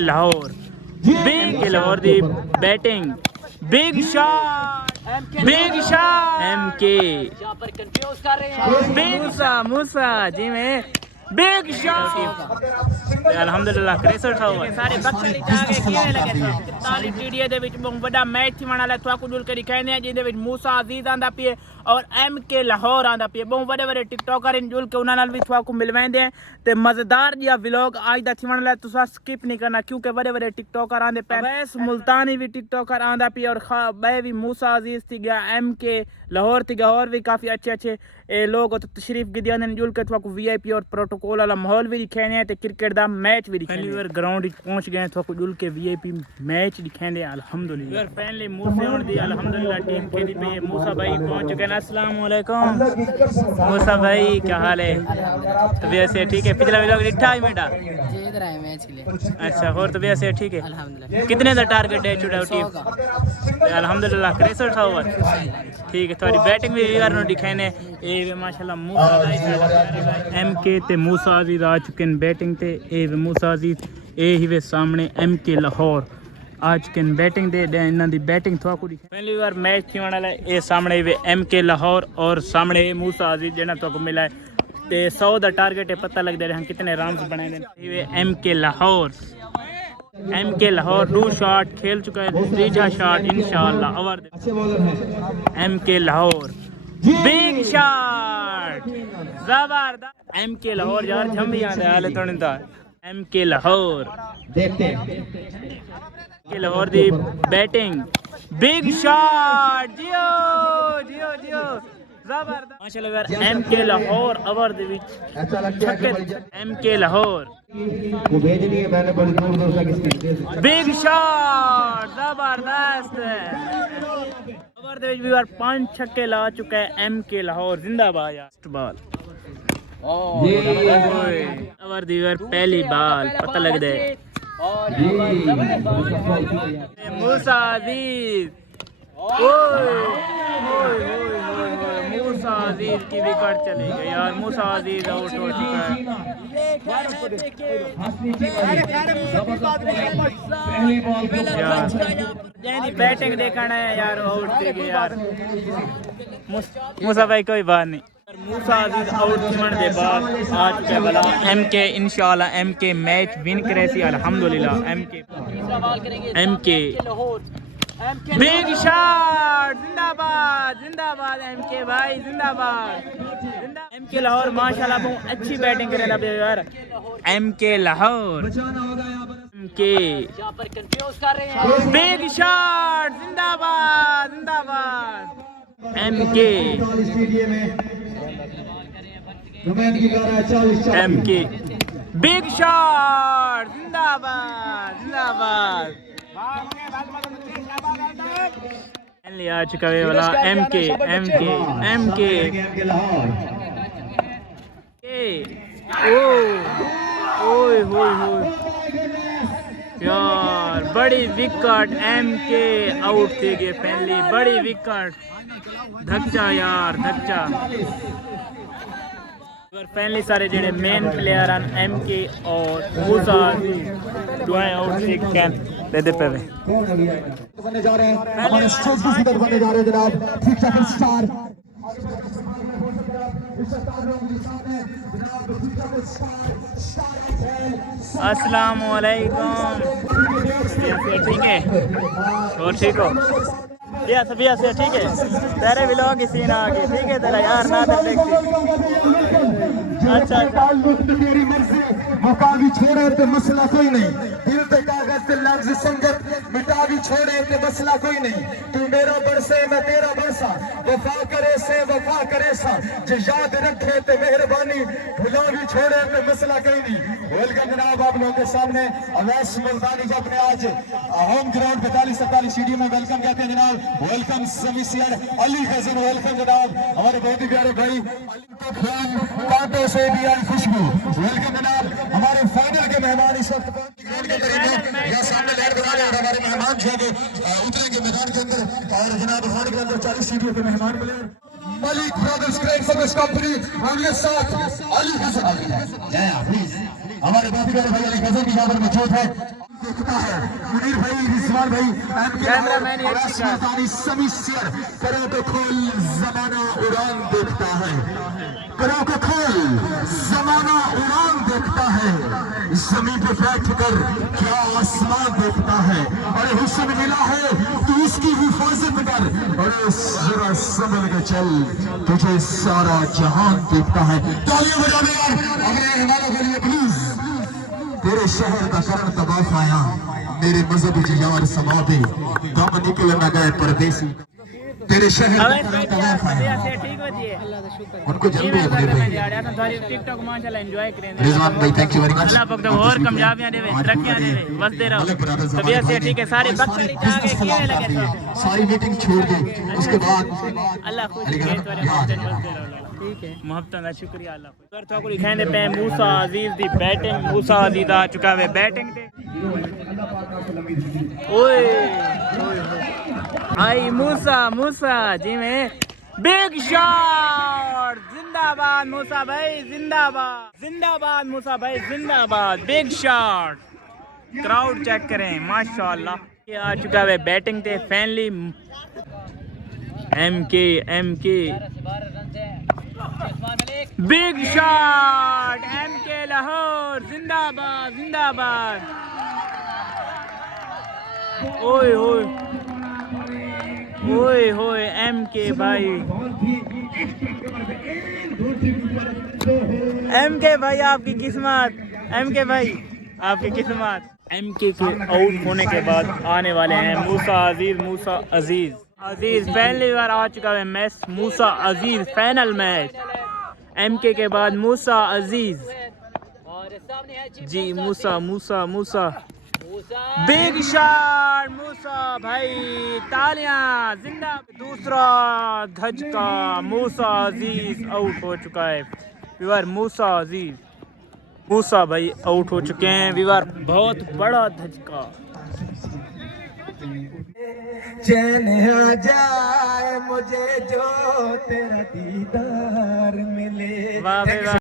Lahore big Lahore दी batting big shot एमके big Musa ji में बिग शॉट अल्हम्दुलिल्लाह क्रेसर था हुआ सारे बक्सरी जाके किए लगे थे 43 टीडीए दे विच बहुत बड़ा मैच थी वाला थाकू जुल के दिखाने हैं जिंदे विच मूसा अजीज आंदा पिए और एमके लाहौर आंदा पिए बहुत बड़े बड़े टिकटॉकर इन जुल के उन्हां नाल भी थाकू मिलवांदे हैं ते मजेदार जिहा व्लॉग आज दा थी वाला तुसा स्किप नहीं करना क्योंकि बड़े बड़े टिकटॉकर आंदे पे वैस मुल्तानी भी टिकटॉकर आंदा पिए और बे भी मूसा अजीज थी गया एमके लाहौर थी गया और भी काफी अच्छे अच्छे लोग तो तशरीफ गिदियां ने जुल के थाकू वीआईपी और प्रोटोकॉल वाला माहौल भी दिखाने हैं ते क्रिकेट दा मैच भी दिखाने हैं ग्राउंड पहुंच गए थाकू जुल के वीआईपी मैच दिखाने अल्हम्दुलिल्लाह फाइनली मूसा होने दी अल्हम्दुलिल्लाह टीम के दी पे मूसा भाई पहुंच चुके हैं। अस्सलाम वालेकुम मूसा भाई क्या हाल है तबीयत से ठीक है पिछला व्लॉग दिखा है बेटा जी इधर आए मैच के लिए अच्छा और तबीयत से ठीक है अल्हम्दुलिल्लाह कितने दा टारगेट है चुड़ा टीम अल्हम्दुलिल्लाह क्रेसर था हुआ ठीक है थोड़ी बैटिंग भी यार नो दिखाने ए माशाल्लाह मूसा एमके ते मूसा अजीज आ चुके हैं बैटिंग ते ए मूसा अजीज ए ही वे सामने एमके लाहौर आज के बैटिंग दे इन्हां दी बैटिंग थाकू पहली बार मैच थी वाला ए सामने वे एमके लाहौर और सामने मूसा अजीज जेना थाकू मिला है ते 100 दा टारगेट है पता लग दे रहा कितने रन्स बनाए वे एमके लाहौर 2 शॉट खेल चुका है तीसरा शॉट इंशाल्लाह over MK Lahore big shot जबरदस्त एमके लाहौर यार जम भी आंदा हाले तो नहीं था एमके लाहौर देखते हैं के लाहौर दी batting big shot Jio Jio Jio जबरदस्त माशाल्लाह यार एमके लाहौर ओवर दे विच छक्के एमके लाहौर वो भेजनी है मैंने बड़ी दूर दूर तक इसकी बिग शॉट जबरदस्त ओवर दे विच भी यार 5 छक्के ला चुका है एमके लाहौर जिंदाबाद यार बॉल ओवर दी यार पहली बॉल पता लग दे मूसा अजीज मूसा अजीज की विकेट चली गई यार मूसा अजीज आउट हो चुका है बैटिंग देखना है यार आउट थे गए यार मूसा भाई कोई बात नहीं मूसा अजीज आउट होने के बाद आज के वाला एमके इंशाल्लाह एमके मैच विन करे सी अल्हम्दुलिल्लाह एमके बिग शॉट जिंदाबाद जिंदाबाद एमके भाई जिंदाबाद एमके लाहौर माशाल्लाह बहुत अच्छी बैटिंग करे ना यार MK Lahore MK big shot जिंदाबाद जिंदाबाद एमके एमके बिग शॉट जिंदाबाद जिंदाबाद आ चुका है वाला एमके एमके एमके ओए होए होए यार बड़ी विकेट एमके आउट थे गए पहली बड़ी विकेट धक्का यार धक्का पहले सारे जेडे मेन प्लेयर हैं एमके और मूसा दुआएं आउट से कैन दे दे पे बनने जा रहे हैं हमारे स्टेज की सीधर बनने जा रहे हैं जनाब ठीक ठाक स्टार अस्सलाम वालेकुम ठीक है और ठीक हो भैया से ठीक है तेरे व्लॉग की सीन आ गई ठीक है तेरा यार ना अच्छा मेरी मर्जी मौका भी छोड़े तो मसला कोई नहीं दिल पे कागज पे लफ्ज संगत मिटा भी छोड़े तो मसला कोई नहीं तू मेरा बरसे मैं तेरा बरसा वफा करे से वफा करे सा जो याद रखे तो मेहरबानी भुला भी छोड़े तो मसला कोई नहीं। वेलकम जनाब आप लोगों के सामने अवैस मुल्तानी जो अपने आज होम ग्राउंड 45-47 स्टेडियम में वेलकम कहते हैं जनाब। वेलकम समीसियर अली खजन वेलकम जनाब हमारे बहुत ही प्यारे भाई कांटों से भी आई खुशबू वेलकम जनाब हमारे फाइनल के मेहमान इस वक्त यहाँ सामने लहर बना रहे हैं हमारे मेहमान जो है उतरेंगे मैदान के अंदर और जनाब हमारे के अंदर 40 सीटों के मेहमान मिले Malik brothers great service company उनके साथ अली हसन प्लीज हमारे बहुत ही प्यारे भाई अली हसन की यहाँ पर मौजूद है देखता है मुनीर भाई, रिजवान भाई, कैमरामैन ये समी शेयर करो तो खोल जमाना उड़ान देखता है, करो को खोल जमाना उड़ान देखता है, जमीन पे बैठ कर क्या आसमान देखता है, अरे हुस्न मिला है तू इसकी हिफाजत कर, अरे जरा संभल के चल तुझे सारा जहान देखता है। तालियां बजा दे यार अपने मेहमानों के लिए प्लीज। तेरे शहर का करण तबाफ आया, मेरे मजहब जी यार समा दे, गम निकल न गए परदेसी, तेरे शहर का करण तबाफ आया। उनको जल्दी अपने टिकटॉक माशाल्लाह एंजॉय करें। रिजवान भाई थैंक यू वेरी मच। अल्लाह पाक और कामयाबियां देवे, तरक्कियां देवे, बसते रहो। तबीयत से ठीक है सारे बख्शली जाके किए लगे थे, सारी मीटिंग छोड़ दी उसके बाद अल्लाह खुश करे तोरे बसते रहो। ठीक है मोहब्बत का शुक्रिया अल्लाह कर तो कोई कहने पे मूसा अजीज दी बैटिंग, मूसा अजीज आ चुका है बैटिंग पे। ओए आई मूसा मूसा जी में बिग शॉट, जिंदाबाद मूसा भाई जिंदाबाद, जिंदाबाद मूसा भाई जिंदाबाद, बिग शॉट। क्राउड चेक करें माशाल्लाह। ये आ चुका है बैटिंग पे finally MK big shot, MK Lahore जिंदाबाद जिंदाबाद। ओए ओए ओए होए एमके भाई, एमके भाई आपकी किस्मत, एमके भाई आपकी किस्मत। एमके के आउट होने के बाद आने वाले हैं मूसा अजीज, मूसा अजीज पहली बार आ चुका है मैच, मूसा अजीज फाइनल मैच। एमके के बाद मूसा अजीज जी, मूसा बिग शॉट मूसा भाई, तालियां जिंदा। दूसरा धचका मूसा अजीज आउट हो चुका है विवार, मूसा भाई आउट हो चुके हैं विवार, बहुत बड़ा धचका। चैन आ जाए मुझे जो तेरा दीदार मिले। वाह